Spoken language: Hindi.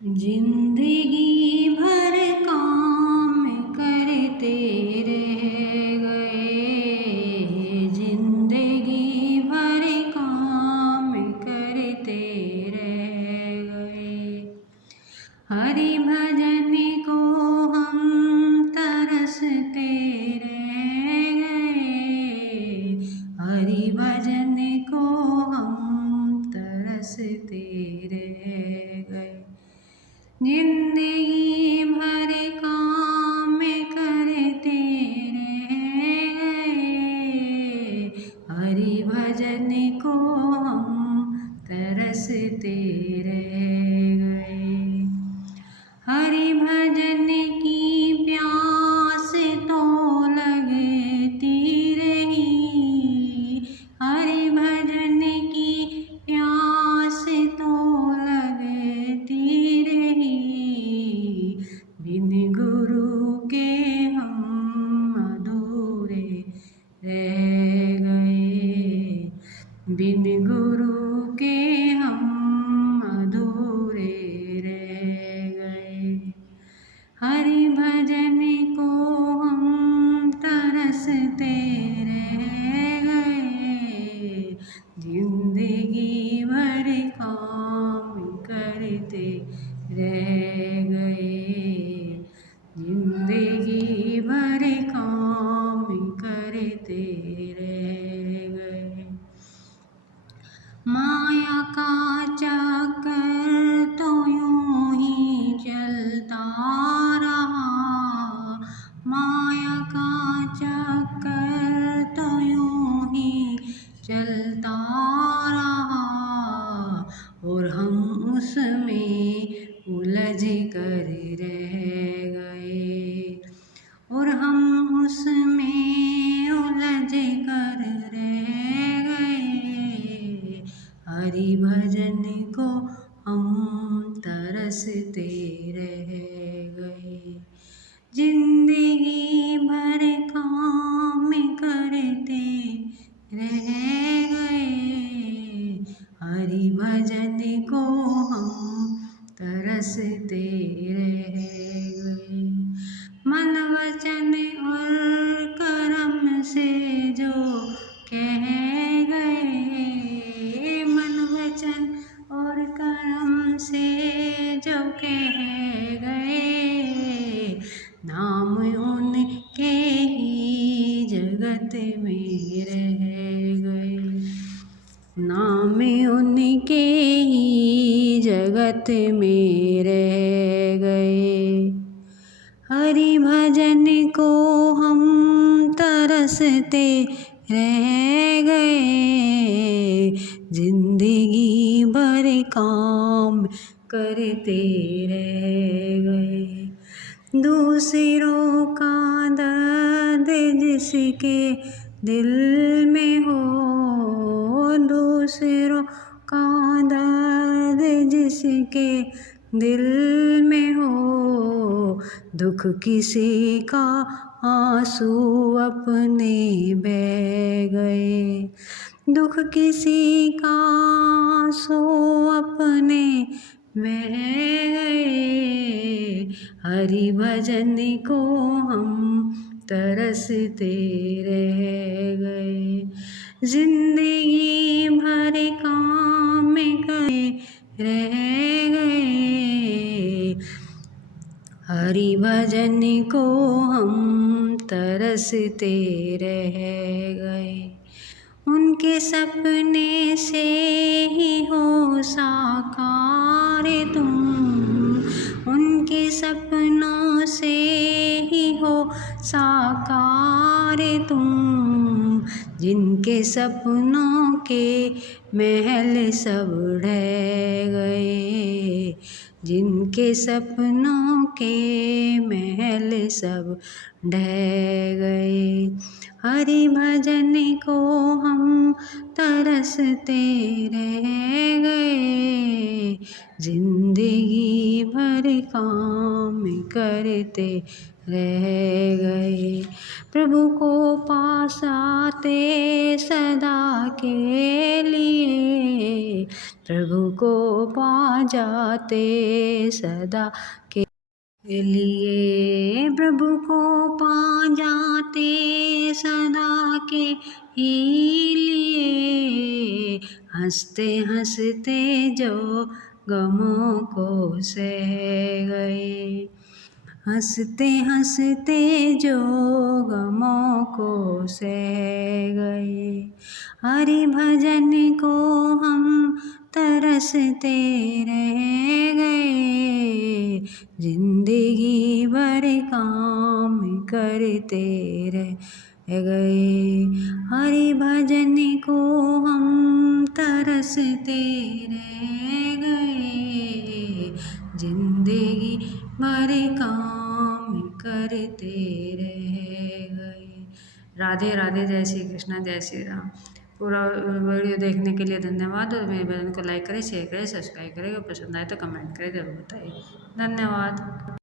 जिंदगी भर काम करते रह गए, जिंदगी भर काम करते रह गए। हरि भजन को हम तरसते रह गए, हरि भजन को हम तरसते रह गए। जिंदगी भर काम करते रह गए, हरि भजन को हम तरसते रह गए। हरि भजन की प्यास तो लगती रही, हरि भजन की प्यास तो लगती रही। बिन गुरु के हम अधूरे रह गए, बिन गुरु के हम अधूरे रह गए। हरि भजन को हम तरसते रह गए, जिंदगी भर काम करते रह गए, जिंदगी भर काम करते रह गए। माया का चक्कर तो यूं ही चलता रहा, माया का चक्कर तो यूं ही चलता रहा, और हम उसमें उलझ कर रह गए, और हम उसमें उलझ कर रह गए। हरि भजन को हम तरसते रह गए, जिंदगी भर काम करते रह गए। हरि भजन को हम तरसते रह गए। मन वचन और कर्म से जो कह गए, मन वचन और कर्म से जो कह गए, नाम उनके ही जगत में रह गए, नाम उनके ही जगत में रह गए। हरि भजन को हम तरसते रह गए, जिंदगी भर काम करते रह गए। दूसरों का दर्द जिसके दिल में हो, दूसरों का दर्द जिसके दिल में हो, दुख किसी का आंसू अपने बह गए, दुख किसी का आंसू अपने बह गए। हरि भजन को हम तरसते रह गए, जिंदगी भर काम करे रह गए। हरि भजन को हम तरसते रह गए। उनके सपने से ही हो साकार तुम, उनके सपनों से ही हो साकार तुम, जिनके सपनों के महल सब ढह गए, जिनके सपनों के महल सब ढह गए। हरि भजन को हम तरसते रह गए, जिंदगी भर काम करते रह गए। प्रभु को पास आते सदा के लिए, प्रभु को पा जाते सदा के लिए, प्रभु को पा जाते सदा के ही लिए। हंसते हंसते जो गमों को सह गए, हंसते हंसते जो गमों को सह गए। हरि भजन को हम तरसते रह गए, जिंदगी भर काम करते रह गए। हरि भजन को हम तरसते रह गए, जिंदगी भर काम करते रह गए। राधे राधे, जय श्री कृष्णा, जय श्री राम। पूरा वीडियो देखने के लिए धन्यवाद, और मेरे बहन को लाइक करें, शेयर करें, सब्सक्राइब करें। अगर पसंद आए तो कमेंट करें, ज़रूर बताइए। धन्यवाद।